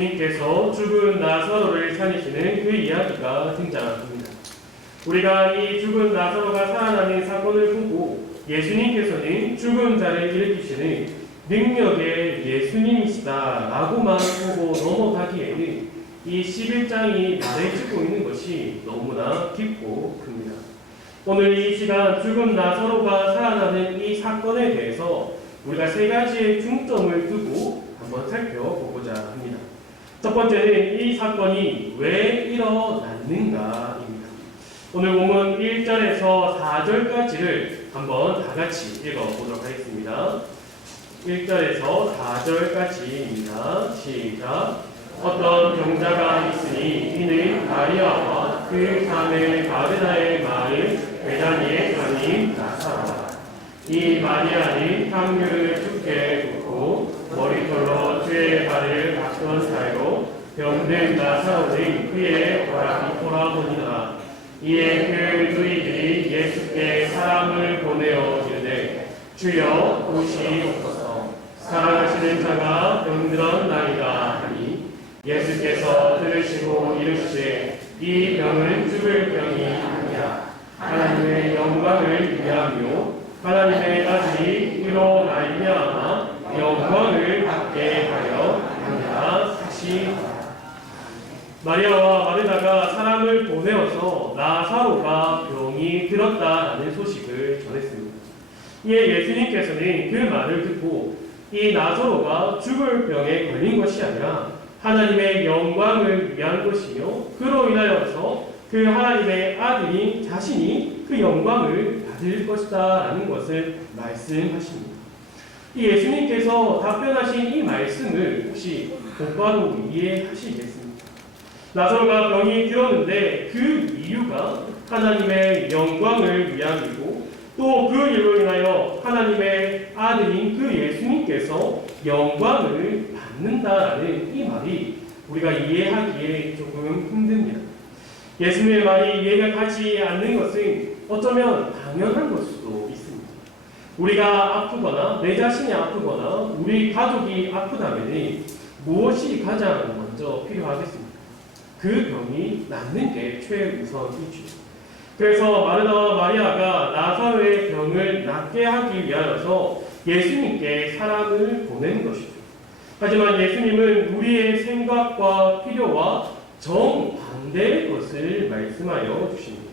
주님께서 죽은 나사로를 살리시는 그 이야기가 등장합니다. 우리가 이 죽은 나사로가 살아나는 사건을 보고 예수님께서는 죽은 자를 일으키시는 능력의 예수님이시다라고만 보고 넘어가기에는 이 11장이 말해주고 있는 것이 너무나 깊고 큽니다. 오늘 이 시간 죽은 나사로가 살아나는 이 사건에 대해서 우리가 세 가지의 중점을 두고 한번 살펴보고자 합니다. 첫 번째는 이 사건이 왜 일어났는가입니다. 오늘 본문 1절에서 4절까지를 한번 다 같이 읽어보도록 하겠습니다. 1절에서 4절까지입니다. 시작. 어떤 병자가 있으니 이는 마리아와 그 자매 마르다의 마을 베다니에 사는 나사로라. 이 마리아는 향유를 죽게 붓고 머리털로 주의 발을 닦던 사이로 병든 나사로는 그의 허락이 돌아보니라. 이에 그 누이들이 예수께 사람을 보내어 이르되 주여 보시옵소서 사랑하시는 자가 병들었나이다 하니 예수께서 들으시고 이르시되 이 병은 죽을 병이 아니야 하나님의 영광을 위하며 하나님의 아들이 이로 말미암아 영광을 받게 하려 합니다. 마리아와 마르다가 사람을 보내어서 나사로가 병이 들었다라는 소식을 전했습니다. 이에 예수님께서는 그 말을 듣고 이 나사로가 죽을 병에 걸린 것이 아니라 하나님의 영광을 위한 것이며 그로 인하여서 그 하나님의 아들이 자신이 그 영광을 받을 것이다 라는 것을 말씀하십니다. 이 예수님께서 답변하신 이 말씀을 혹시 곧바로 이해하시겠습니까? 나사로가 병이 들었는데 그 이유가 하나님의 영광을 위함이고 또 그 일로 인하여 하나님의 아들인 그 예수님께서 영광을 받는다라는 이 말이 우리가 이해하기에 조금 힘듭니다. 예수님의 말이 이해가 가지 않는 것은 어쩌면 당연한 것일 수도 있습니다. 우리가 아프거나 내 자신이 아프거나 우리 가족이 아프다면 무엇이 가장 먼저 필요하겠습니까? 그 병이 낫는 게 최우선이죠. 그래서 마르다와 마리아가 나사로의 병을 낫게 하기 위하여서 예수님께 사람을 보낸 것이죠. 하지만 예수님은 우리의 생각과 필요와 정반대의 것을 말씀하여 주십니다.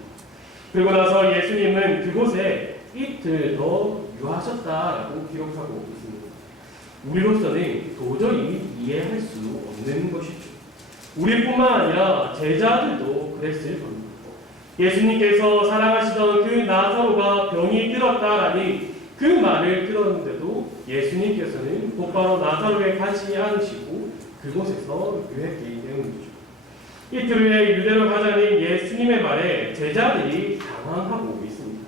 그리고 나서 예수님은 그곳에 이틀 더 유하셨다라고 기록하고 있습니다. 우리로서는 도저히 이해할 수 없는 것이죠. 우리뿐만 아니라 제자들도 그랬을 겁니다. 예수님께서 사랑하시던 그 나사로가 병이 들었다라는 그 말을 들었는데도 예수님께서는 곧바로 나사로에 가지 않으시고 그곳에서 유했기 때문이죠. 이틀 후에 유대로 가자는 예수님의 말에 제자들이 당황하고 있습니다.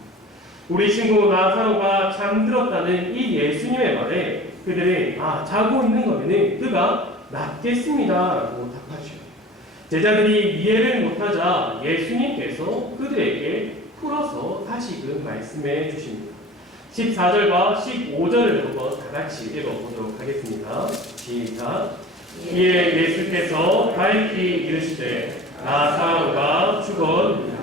우리 친구 나사로가 잠들었다는 이 예수님의 말에 그들은 자고 있는 거면은 그가 낫겠습니다 라고 답하죠. 제자들이 이해를 못하자 예수님께서 그들에게 풀어서 다시금 말씀해 주십니다. 14절과 15절을 한번 다 같이 읽어보도록 하겠습니다. 시작. 이에 예수께서 밝히 이르시되 나사로가 죽었느니라.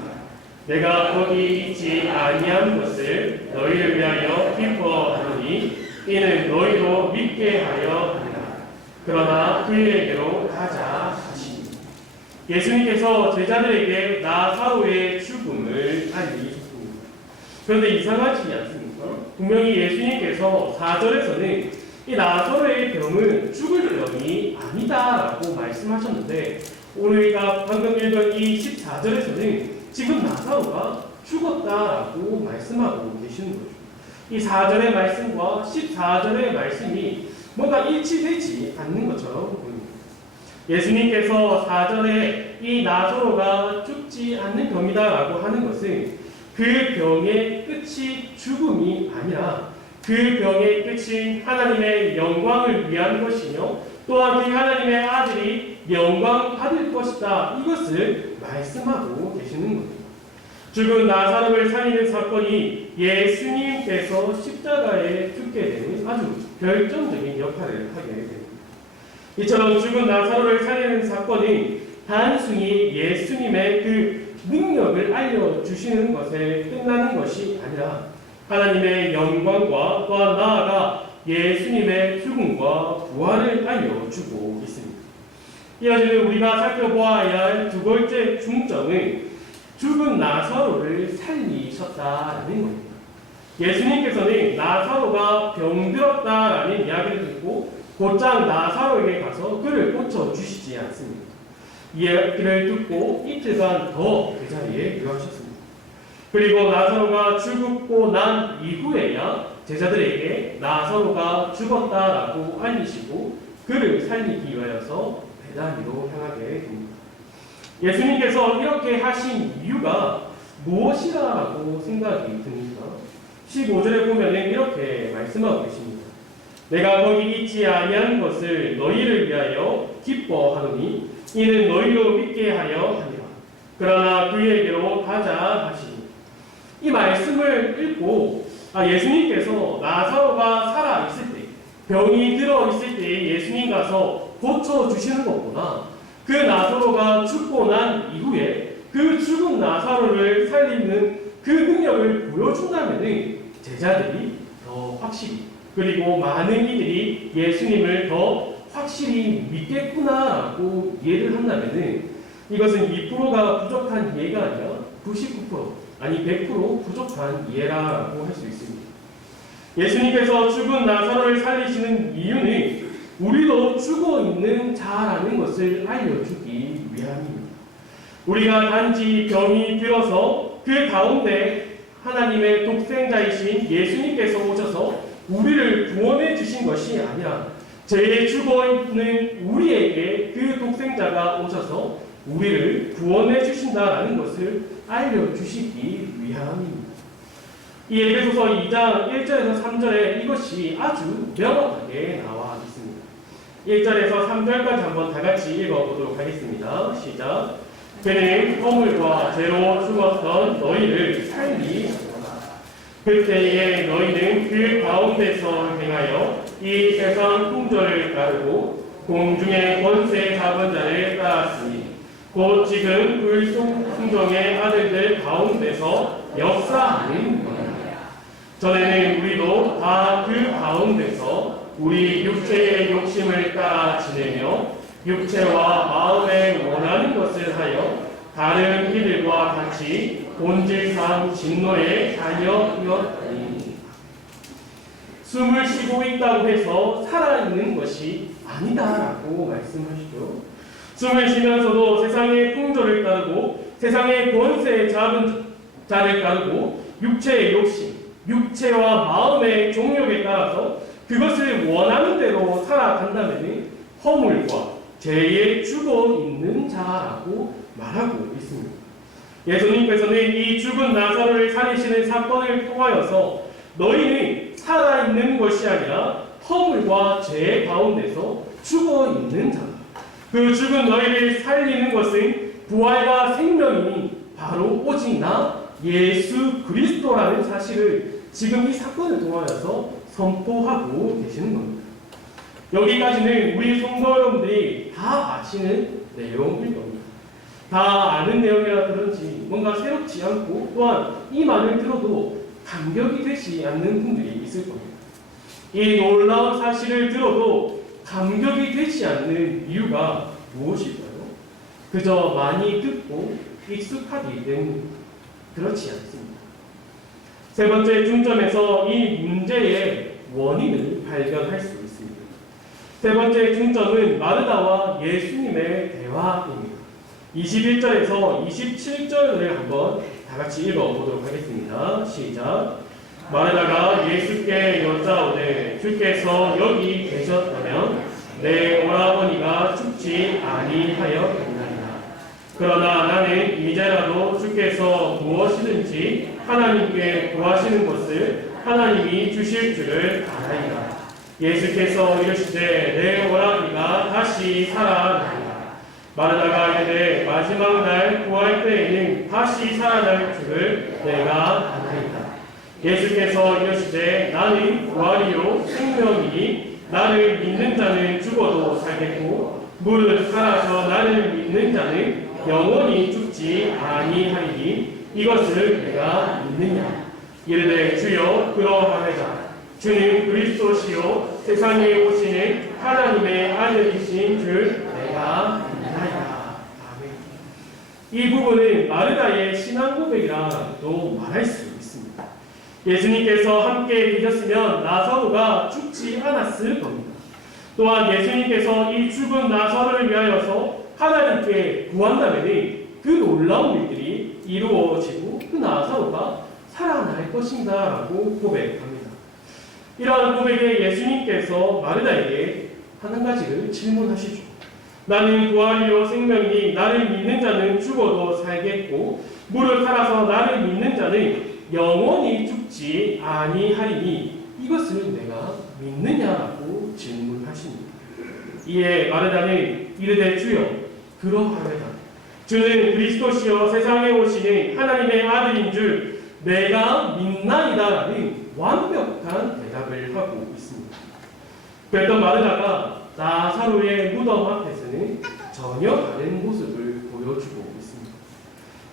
내가 거기 있지 아니한 것을 너희를 위하여 기뻐하노니 이는 너희로 믿게 하려 함이라. 그러나 그에게로 가자 하시니 예수님께서 제자들에게 나사로의 죽음을 알리셨습니다. 그런데 이상하지 않습니까? 분명히 예수님께서 4절에서는 이 나사로의 병은 죽을 병이 아니다라고 말씀하셨는데 오늘가 방금 읽은 이 14절에서는 지금 나사로가 죽었다라고 말씀하고 계시는 거죠. 이 4절의 말씀과 14절의 말씀이 뭔가 일치되지 않는 것처럼 보입니다. 예수님께서 4절에 이 나사로가 죽지 않는 병이다라고 하는 것은 그 병의 끝이 죽음이 아니라 그 병의 끝인 하나님의 영광을 위한 것이며 또한 그 하나님의 아들이 영광 받을 것이다 이것을 말씀하고 계시는 겁니다. 죽은 나사로를 살리는 사건이 예수님께서 십자가에 죽게 되는 아주 결정적인 역할을 하게 됩니다. 이처럼 죽은 나사로를 살리는 사건은 단순히 예수님의 그 능력을 알려주시는 것에 끝나는 것이 아니라 하나님의 영광과 또한 나아가 예수님의 죽음과 부활을 알려주고 있습니다. 이어지는 우리가 살펴보아야 할 두 번째 중점은 죽은 나사로를 살리셨다라는 겁니다. 예수님께서는 나사로가 병들었다라는 이야기를 듣고 곧장 나사로에게 가서 그를 고쳐주시지 않습니다. 이 이야기를 듣고 이틀간 더 그 자리에 유하셨습니다. 그리고 나사로가 죽고 난 이후에야 제자들에게 나사로가 죽었다라고 알리시고 그를 살리기 위하여서 베다니로 향하게 됩니다. 예수님께서 이렇게 하신 이유가 무엇이라고 생각이 듭니까? 15절에 보면 이렇게 말씀하고 계십니다. 내가 거기 있지 아니한 것을 너희를 위하여 기뻐하노니 이는 너희로 믿게 하려 하니라. 그러나 그에게로 가자 하시니. 이 말씀을 읽고 예수님께서 나사로가 살아있을 때, 병이 들어있을 때 예수님 가서 고쳐주시는 것보다 그 나사로가 죽고 난 이후에 그 죽은 나사로를 살리는 그 능력을 보여준다면 제자들이 더 확실히, 그리고 많은 이들이 예수님을 더 확실히 믿겠구나라고 이해를 한다면 이것은 2%가 부족한 이해가 아니라 99% 아니 100% 부족한 이해라고 할 수 있습니다. 예수님께서 죽은 나사로를 살리시는 이유는 우리도 죽어 있는 자라는 것을 알려주기 위함입니다. 우리가 단지 병이 들어서 그 가운데 하나님의 독생자이신 예수님께서 오셔서 우리를 구원해 주신 것이 아니라 죄에 죽어 있는 우리에게 그 독생자가 오셔서 우리를 구원해 주신다라는 것을 알려주시기 위함입니다. 이 에베소서 2장 1절에서 3절에 이것이 아주 명확하게 나와 있습니다. 1절에서 3절까지 한번 다 같이 읽어보도록 하겠습니다. 시작. 그는 허물과 죄로 죽었던 너희를 살리셨다. 그때에 너희는 그 가운데서 행하여 이 세상 풍조를 따르고 공중의 권세 잡은 자를 따랐으니 곧 지금 불순종의 아들들 가운데서 역사하는 것이다. 전에는 우리도 다 그 가운데서 우리 육체의 욕심을 따라 지내며 육체와 마음에 원하는 것을 하여 다른 이들과 같이 본질상 진노의 자녀였으니 숨을 쉬고 있다고 해서 살아있는 것이 아니다라고 말씀하시죠. 숨을 쉬면서도 세상의 풍조를 따르고 세상의 권세에 잡은 자를 따르고 육체의 욕심, 육체와 마음의 종욕에 따라서 그것을 원하는 대로 살아간다면 허물과 죄에 죽어 있는 자라고 말하고 있습니다. 예수님께서는 이 죽은 나사로를 살리시는 사건을 통하여서 너희는 살아있는 것이 아니라 허물과 죄 가운데서 죽어 있는 자다. 그 죽은 너희를 살리는 것은 부활과 생명이 바로 오직 나 예수 그리스도라는 사실을 지금 이 사건을 통하여서 선포하고 계시는 겁니다. 여기까지는 우리 성도 여러분들이 다 아시는 내용일 겁니다. 다 아는 내용이라 그런지 뭔가 새롭지 않고 또한 이 말을 들어도 감격이 되지 않는 분들이 있을 겁니다. 이 놀라운 사실을 들어도 감격이 되지 않는 이유가 무엇일까요? 그저 많이 듣고 익숙하기 때문입니다. 그렇지 않습니다. 세 번째 중점에서 이 문제의 원인을 발견할 수 있습니다. 세 번째 중점은 마르다와 예수님의 대화입니다. 21절에서 27절을 한번 다 같이 읽어보도록 하겠습니다. 시작. 마르다가 예수께 여짜오되 주께서 여기 계셨다면 내 오라버니가 죽지 아니하였겠나이다. 그러나 나는 이제라도 주께서 무엇이든지 하나님께 구하시는 것을 하나님이 주실 줄을 알아이다. 예수께서 이르시되 내 오라버니가 다시 살아나리라. 마르다가 이르되 마지막 날 구할 때에는 다시 살아날 줄을 내가 아나이다. 예수께서 이르시되 나는 부활이요 생명이니 나를 믿는 자는 죽어도 살겠고 무릇 살아서 나를 믿는 자는 영원히 죽지 아니하리니 이것을 내가 믿느냐. 이르되 주여 그러하매다. 주는 그리스도시요 세상에 오시는 하나님의 아들이신 줄 내가 믿나이다. 아멘. 이 부분은 마르다의 신앙 고백이라도 말할 수 있습니다. 예수님께서 함께 계셨으면 나사로가 죽지 않았을 겁니다. 또한 예수님께서 이 죽은 나사로를 위하여서 하나님께 구한다면 그 놀라운 일들이 이루어지고 그 나사로가 살아날 것인가 라고 고백합니다. 이러한 고백에 예수님께서 마르다에게 한 가지를 질문하시죠. 나는 부활이요 생명이니 나를 믿는 자는 죽어도 살겠고 무릇 살아서 나를 믿는 자는 영원히 죽지 아니하리니 이것을 내가 믿느냐라고 질문하십니다. 이에 마르다는 이르되 주여 그러하매다. 주는 그리스도시여 세상에 오시는 하나님의 아들인 줄 내가 믿나이다라는 완벽한 대답을 하고 있습니다. 그랬던 마르다가 나사로의 무덤 앞에서는 전혀 다른 모습을 보여주고 있습니다.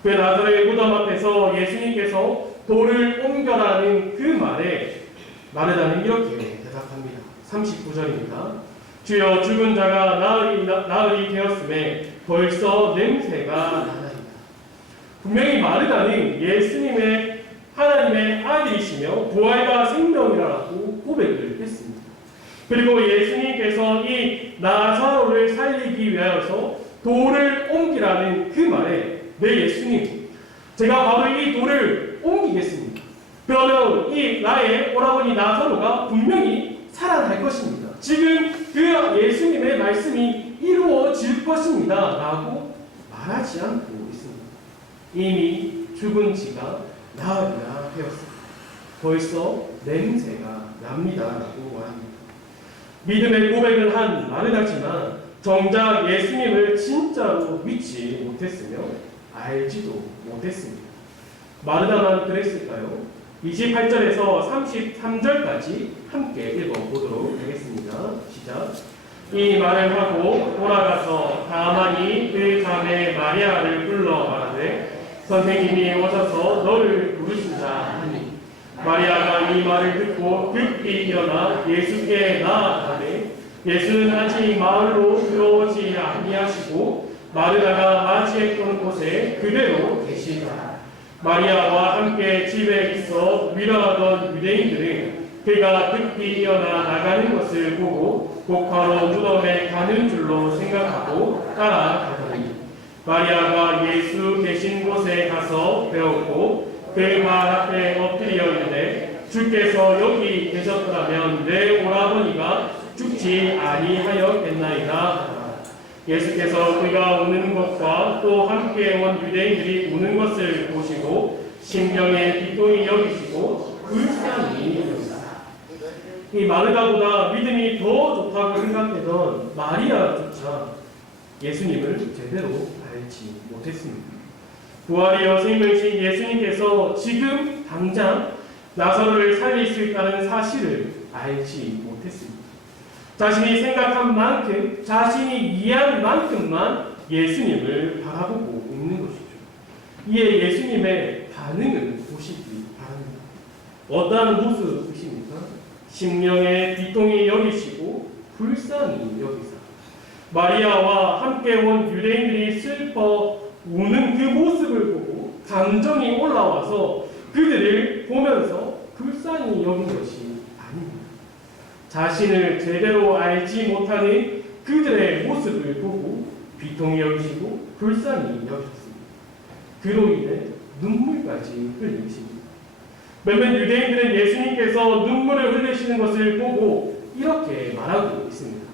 그 나사로의 무덤 앞에서 예수님께서 돌을 옮겨라는 그 말에 마르다는 이렇게 대답합니다. 39절입니다. 주여 죽은 자가 나으리 되었음에 벌써 냄새가 나나이다. 분명히 마르다는 예수님의 하나님의 아들이시며 부활과 생명이라고 고백을 했습니다. 그리고 예수님께서 이 나사로를 살리기 위하여서 돌을 옮기라는 그 말에 네 예수님 제가 바로 이 돌을 옮기겠습니다. 그러면 이 나의 오라버니 나사로가 분명히 살아날 것입니다. 지금 그 예수님의 말씀이 이루어질 것입니다. 라고 말하지 않고 있습니다. 이미 죽은 지가 나흘이나 되었습니다. 벌써 냄새가 납니다. 라고 말합니다. 믿음의 고백을 한 마르다지만 정작 예수님을 진짜로 믿지 못했으며 알지도 못했습니다. 마르다만 그랬을까요? 28절에서 33절까지 함께 읽어보도록 하겠습니다. 시작. 이 말을 하고 돌아가서 가만히 그 자매 마리아를 불러 말하되 선생님이 오셔서 너를 부르신다 하니 마리아가 이 말을 듣고 급히 일어나 예수께 나아가되 예수는 아직 마을로 들어오지 아니하시고 마르다가 맞이했던 곳에 그대로 계시더라. 마리아와 함께 집에 있어 위로하던 유대인들은 그가 급히 일어나 나가는 것을 보고 곧바로 무덤에 가는 줄로 생각하고 따라가더니 마리아가 예수 계신 곳에 가서 배웠고 그 발 앞에 엎드려 이르되 주께서 여기 계셨더라면 내 오라버니가 죽지 아니하였겠나이다. 예수께서 그가 우는 것과 또 함께 온 유대인들이 우는 것을 보시고 심령에 기통이 여기시고 불쌍히 여기시다. 이 마르다보다 믿음이 더 좋다고 생각했던 마리아조차 예수님을 제대로 알지 못했습니다. 부활이여 생명이신 예수님께서 지금 당장 나사로를 살릴 수 있다는 사실을 알지 못했습니다. 자신이 생각한 만큼, 자신이 이해한 만큼만 예수님을 바라보고 있는 것이죠. 이에 예수님의 반응을 보시기 바랍니다. 어떠한 모습이십니까? 심령에 비통히 여기시고 불쌍히 여기사. 마리아와 함께 온 유대인들이 슬퍼 우는 그 모습을 보고 감정이 올라와서 그들을 보면서 불쌍히 여긴 것이 아닙니다. 자신을 제대로 알지 못하는 그들의 모습을 보고 비통히 여기시고 불쌍히 여기셨습니다. 그로 인해 눈물까지 흘리십니다. 몇몇 유대인들은 예수님께서 눈물을 흘리시는 것을 보고 이렇게 말하고 있습니다.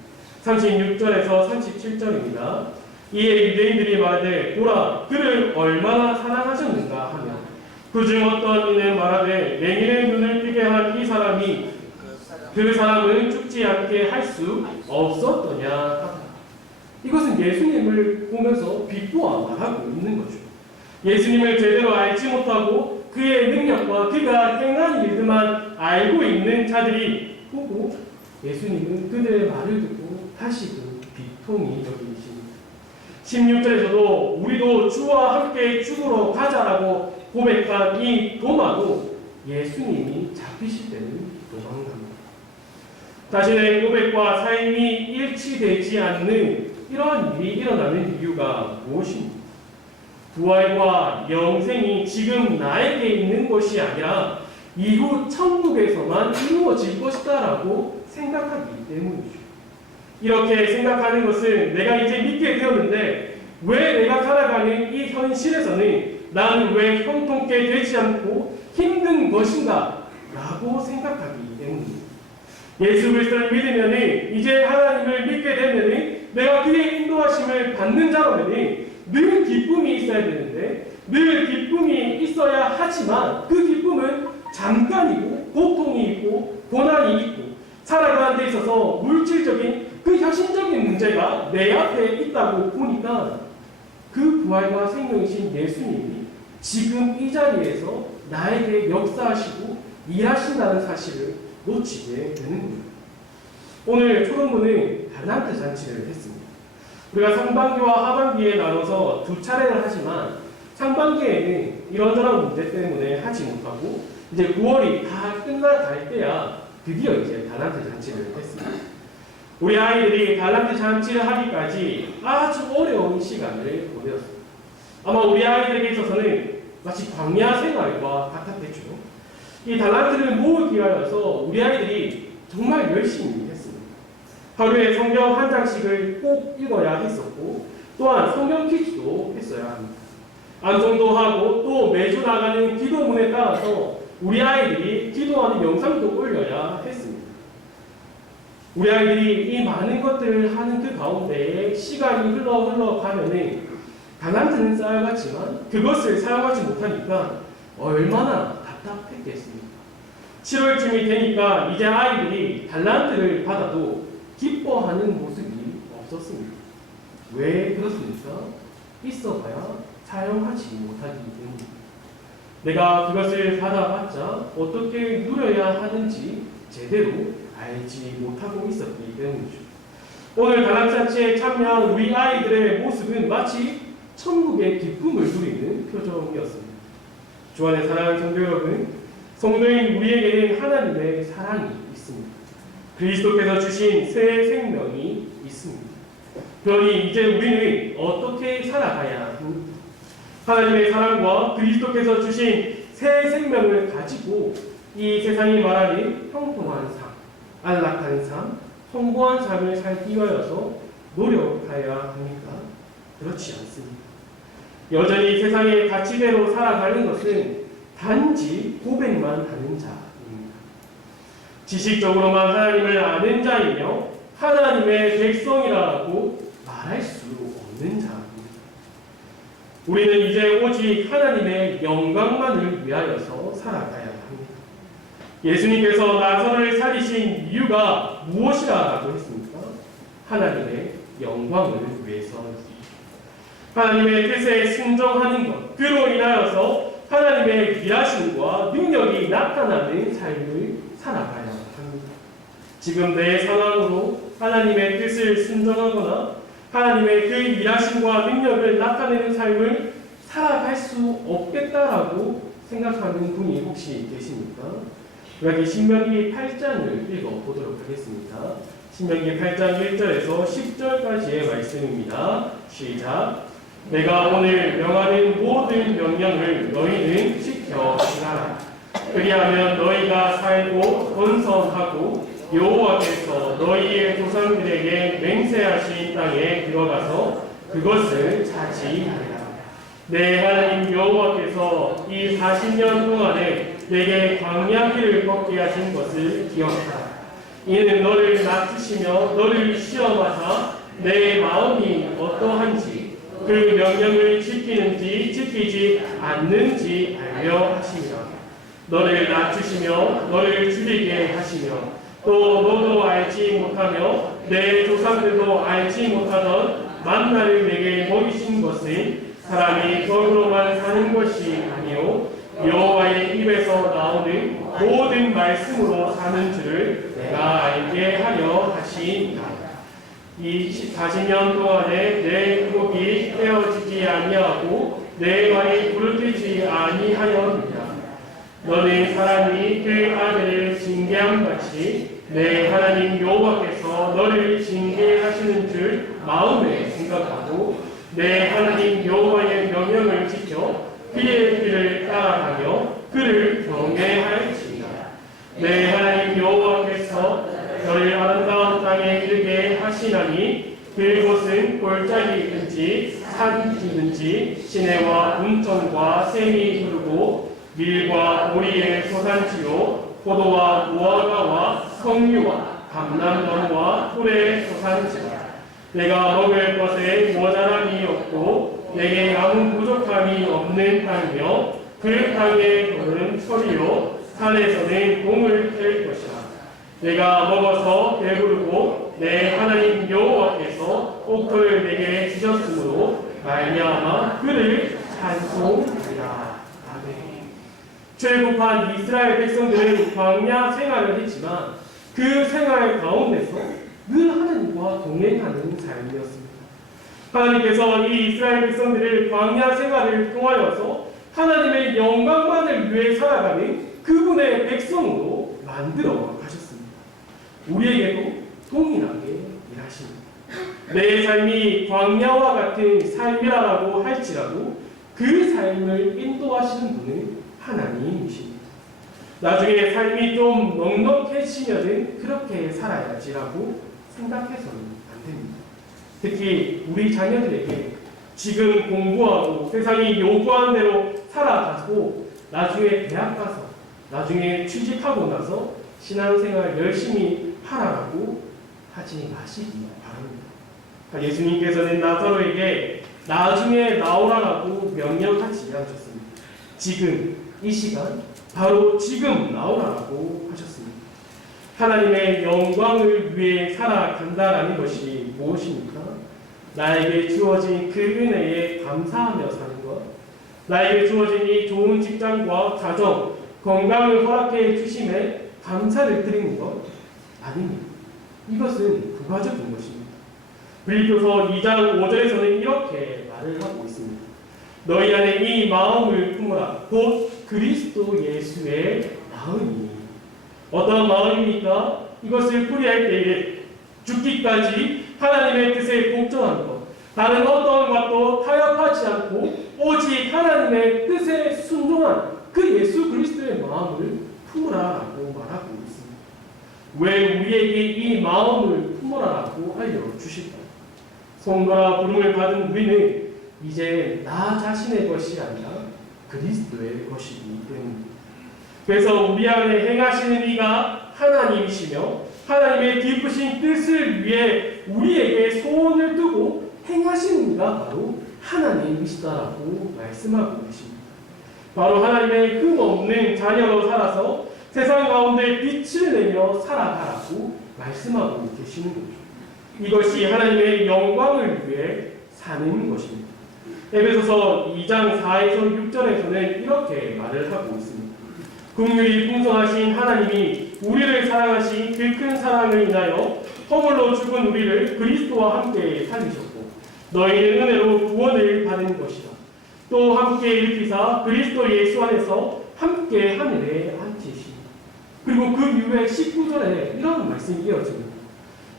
36절에서 37절입니다. 이에 유대인들이 말하되 보라 그를 얼마나 사랑하셨는가 하며 그중 어떤 이는 말하되 맹인의 눈을 뜨게 한 이 사람이 그 사람은 죽지 않게 할 수 없었더냐 하다. 이것은 예수님을 보면서 비꼬아 말하고 있는 거죠. 예수님을 제대로 알지 못하고 그의 능력과 그가 행한 일들만 알고 있는 자들이 보고 예수님은 그들의 말을 듣고 다시금 비통히 여기십니다. 16절에서도 우리도 주와 함께 죽으러 가자라고 고백한 이 도마도 예수님이 잡히실 때는 도망갑니다. 자신의 고백과 삶이 일치되지 않는 이러한 일이 일어나는 이유가 무엇입니까? 부활과 영생이 지금 나에게 있는 것이 아니라 이후 천국에서만 이루어질 것이다라고 생각하기 때문이죠. 이렇게 생각하는 것은 내가 이제 믿게 되었는데 왜 내가 살아가는 이 현실에서는 나는 왜 형통케 되지 않고 힘든 것인가 라고 생각하기 때문입니다. 예수 그리스도를 믿으면 이제 하나님을 믿게 되면 내가 그의 인도하심을 받는 자로는 늘 기쁨이 있어야 되는데 늘 기쁨이 있어야 하지만 그 기쁨은 잠깐이고 고통이 있고 고난이 있고 살아가는 데 있어서 물질적인 그 혁신적인 문제가 내 앞에 있다고 보니까 그 부활과 생명이신 예수님이 지금 이 자리에서 나에게 역사하시고 일하신다는 사실을 놓치게 되는 겁니다. 오늘 초등부는 달란트 잔치를 했습니다. 우리가 상반기와 하반기에 나눠서 두 차례를 하지만 상반기에는 이런저런 문제 때문에 하지 못하고 이제 9월이 다 끝나갈 때야 드디어 이제 달란트 잔치를 했습니다. 우리 아이들이 달란트 잔치를 하기까지 아주 어려운 시간을 보내었습니다. 아마 우리 아이들에게 있어서는 마치 광야 생활과 같았겠죠. 이 달란트를 모으기 위하여서 우리 아이들이 정말 열심히 했습니다. 하루에 성경 한 장씩을 꼭 읽어야 했었고 또한 성경 퀴즈도 했어야 합니다. 암송도 하고 또 매주 나가는 기도문에 따라서 우리 아이들이 기도하는 영상도 올려야 했습니다. 우리 아이들이 이 많은 것들을 하는 그 가운데에 시간이 흘러가면은 달란트는 쌓여갔지만 그것을 사용하지 못하니까 얼마나 답답했겠습니까? 7월쯤이 되니까 이제 아이들이 달란트를 받아도 기뻐하는 모습이 없었습니다. 왜 그렇습니까? 있어봐야 사용하지 못하기 때문입니다. 내가 그것을 받아봤자 어떻게 누려야 하는지 제대로 알지 못하고 있었기 때문이죠. 오늘 달란트 잔치에 참여한 우리 아이들의 모습은 마치 천국의 기쁨을 누리는 표정이었습니다. 주 안에 사랑하는 성도 여러분, 성도인 우리에게는 하나님의 사랑이 있습니다. 그리스도께서 주신 새 생명이 있습니다. 그러니 이제 우리는 어떻게 살아가야 합니까? 하나님의 사랑과 그리스도께서 주신 새 생명을 가지고 이 세상이 말하는 형통한 삶, 안락한 삶, 성공한 삶을 살기 위하여서 노력하여야 합니까? 그렇지 않습니다. 여전히 세상의 가치대로 살아가는 것은 단지 고백만 하는 자입니다. 지식적으로만 하나님을 아는 자이며 하나님의 백성이라고 말할 수 없는 자입니다. 우리는 이제 오직 하나님의 영광만을 위하여서 살아가야 합니다. 예수님께서 나사로를 살리신 이유가 무엇이라고 했습니까? 하나님의 영광을 위해서입니다. 하나님의 뜻에 순종하는 것, 그로 인하여서 하나님의 일하심과 능력이 나타나는 삶을 살아가야 합니다. 지금 내 상황으로 하나님의 뜻을 순종하거나 하나님의 그 일하심과 능력을 나타내는 삶을 살아갈 수 없겠다라고 생각하는 분이 혹시 계십니까? 여기 신명기 8장을 읽어보도록 하겠습니다. 신명기 8장 1절에서 10절까지의 말씀입니다. 시작! 내가 오늘 명하는 모든 명령을 너희는 지켜 행하라. 그리하면 너희가 살고 번성하고 여호와께서 너희의 조상들에게 맹세하신 땅에 들어가서 그것을 차지하리라. 내 하나님 여호와께서 이 40년 동안에 내게 광야 길을 걷게 하신 것을 기억하라. 이는 너를 낮추시며 너를 시험하사 내 마음이 어떠한지 그 명령을 지키는지 지키지 않는지 알려 하시며 너를 낮추시며 너를 줄이게 하시며 또 너도 알지 못하며 내 조상들도 알지 못하던 만나를 내게 먹이신 것은 사람이 떡으로만 사는 것이 아니요 여호와의 입에서 나오는 모든 말씀으로 사는 줄을 내가 알게 하려 하시니라. 이 40년 동안에 내 의복이 떼어지지 아니하고 내 말이 부르짖지 아니하였느니라. 너는 사람이 그 아들을 징계함같이 내 하나님 여호와께서 너를 징계하시는 줄 마음에 생각하고 내 하나님 여호와의 명령을 지켜 그의 길을 따라가며 그를 경외할지니라. 내 하나님 여호와께서 너를 아름다운 땅에 이르게 하시나니 그곳은 골짜기든지 산이든지 시내와 문천과 샘이 흐르고 밀과 보리의 소산지요 포도와 무화과와 석류와 감람나무와 꿀의 소산지라. 내가 먹을 것에 모자람이 없고 내게 아무 부족함이 없는 땅이며 그 땅의 돌은 철이요 산에서는 동을 캘 것이라. 내가 먹어서 배부르고 내 하나님 여호와께서 옥토를 내게 주셨으므로 말미암아 그를 찬송하리라. 아멘. 출애굽한 이스라엘 백성들은 광야 생활을 했지만 그 생활 가운데서 늘 하나님과 동행하는 삶이었습니다. 하나님께서 이 이스라엘 백성들을 광야 생활을 통하여서 하나님의 영광만을 위해 살아가는 그분의 백성으로 만들어 가셨습니다. 우리에게도 동일하게 일하십니다. 내 삶이 광야와 같은 삶이라고 할지라도 그 삶을 인도하시는 분은 하나님이십니다. 나중에 삶이 좀 넉넉해지면은 그렇게 살아야지라고 생각해서는 안 됩니다. 특히 우리 자녀들에게 지금 공부하고 세상이 요구하는 대로 살아가고 나중에 대학 가서 나중에 취직하고 나서 신앙생활 열심히 하라고 하지 마시기 바랍니다. 예수님께서는 나사로에게 나중에 나오라라고 명령하지 않으셨습니다. 지금 이 시간 바로 지금 나오라고 하셨습니다. 하나님의 영광을 위해 살아간다라는 것이 무엇입니까? 나에게 주어진 그 은혜에 감사하며 사는 것, 나에게 주어진 이 좋은 직장과 가정, 건강을 허락해 주심에 감사를 드리는 것 아닙니다. 이것은 부가적인 것입니다. 빌립보서 2장 5절에서는 이렇게 말을 하고 있습니다. 너희 안에 이 마음을 품으라. 곧 그리스도 예수의 마음이니. 어떤 마음입니까? 이것을 풀이할 때에 죽기까지 하나님의 뜻에 복종하는 것, 다른 어떤 것도 타협하지 않고 오직 하나님의 뜻에 순종한 그 예수 그리스도의 마음을 품으라라고 말하고 있습니다. 왜 우리에게 이 마음을 품으라라고 알려주실까? 성도라 부름을 받은 우리는 이제 나 자신의 것이 아니라 그리스도의 것이기 때문입니다. 그래서 우리 안에 행하시는 이가 하나님이시며 하나님의 깊으신 뜻을 위해 우리에게 소원을 두고 행하시는 이가 바로 하나님이시다라고 말씀하고 계십니다. 바로 하나님의 흠없는 자녀로 살아서 세상 가운데 빛을 내며 살아가라고 말씀하고 계시는 거죠. 이것이 하나님의 영광을 위해 사는 것입니다. 에베소서 2장 4에서 6절에서는 이렇게 말을 하고 있습니다. 긍휼이 풍성하신 하나님이 우리를 사랑하신 그 큰 사랑을 인하여 허물로 죽은 우리를 그리스도와 함께 살리셨고 너희는 은혜로 구원을 받은 것이다. 또 함께 일으키사 그리스도 예수 안에서 함께 하늘에 앉히시니. 그리고 그 이후에 19절에 이런 말씀이 이어집니다.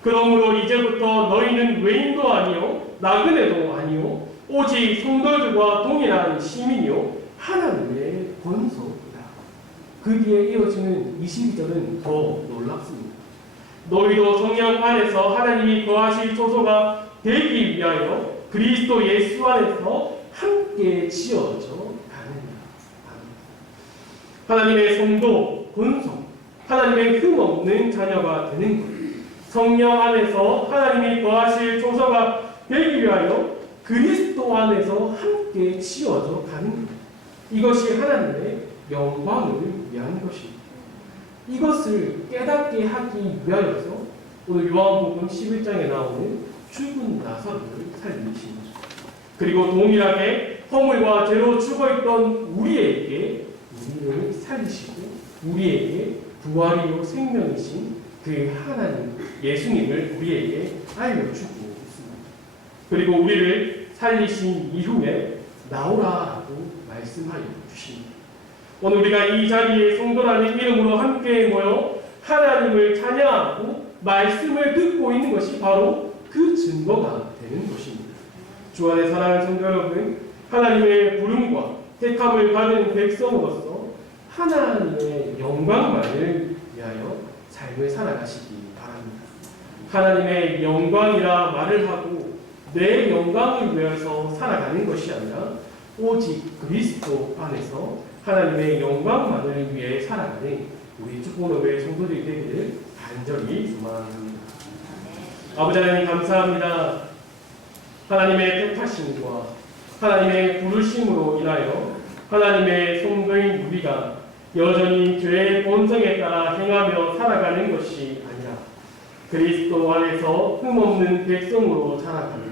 그러므로 이제부터 너희는 외인도 아니요 나그네도 아니요 오직 성도들과 동일한 시민이요 하나님의 권속이다. 그 뒤에 이어지는 22절은 더 놀랍습니다. 너희도 성령 안에서 하나님이 거하실 초소가 되기 위하여 그리스도 예수 안에서 함께 지어져 가느니라. 하나님의 성도, 권속, 하나님의 흠없는 자녀가 되는 것, 성령 안에서 하나님이 거하실 초소가 되기 위하여 그리스도 안에서 함께 지어져 가는 것, 이것이 하나님의 영광을 위한 것입니다. 이것을 깨닫게 하기 위하여서 오늘 요한복음 11장에 나오는 죽은 나사로를 살리십니다. 그리고 동일하게 허물과 죄로 죽어있던 우리에게 우리를 살리시고 우리에게 부활이요 생명이신 그 하나님 예수님을 우리에게 알려주고 있습니다. 그리고 우리를 살리신 이후에 나오라라고 말씀하여 주십니다. 오늘 우리가 이 자리에 성도라는 이름으로 함께 모여 하나님을 찬양하고 말씀을 듣고 있는 것이 바로 그 증거가 되는 것입니다. 주 안에 사랑하는 성도 여러분, 하나님의 부름과 택함을 받은 백성으로서 하나님의 영광만을 위하여 삶을 살아가시기 바랍니다. 하나님의 영광이라 말을 하고 내 영광을 위해서 살아가는 것이 아니라 오직 그리스도 안에서 하나님의 영광만을 위해 살아가는 우리 축복노교회 성도들이 되기를 간절히 소망합니다. 아버지 하나님 감사합니다. 하나님의 택하심과 하나님의 부르심으로 인하여 하나님의 성도인 우리가 여전히 죄의 본성에 따라 행하며 살아가는 것이 아니라 그리스도 안에서 흠없는 백성으로 자라가며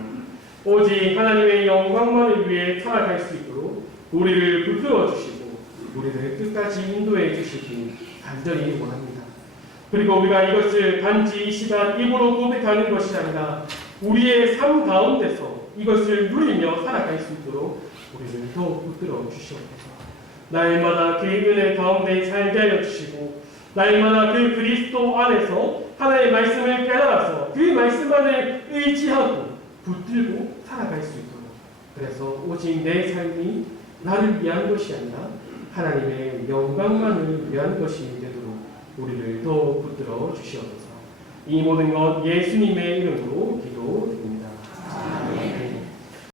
오직 하나님의 영광만을 위해 살아갈 수 있도록 우리를 붙들어 주시고 우리를 끝까지 인도해 주시기 간절히 원합니다. 그리고 우리가 이것을 단지 이 시간 입으로 고백하는 것이 아니라 우리의 삶 가운데서 이것을 누리며 살아갈 수 있도록 우리를 더욱 붙들어 주시옵소서. 날마다 그 은혜 가운데 살게 하여 주시고 날마다 그 그리스도 안에서 하나님의 말씀을 깨달아서 그 말씀 안에 의지하고 붙들고 살아갈 수 있도록, 그래서 오직 내 삶이 나를 위한 것이 아니라 하나님의 영광만을 위한 것이 되도록 우리를 더욱 붙들어 주시옵소서. 이 모든 것 예수님의 이름으로 기도드립니다.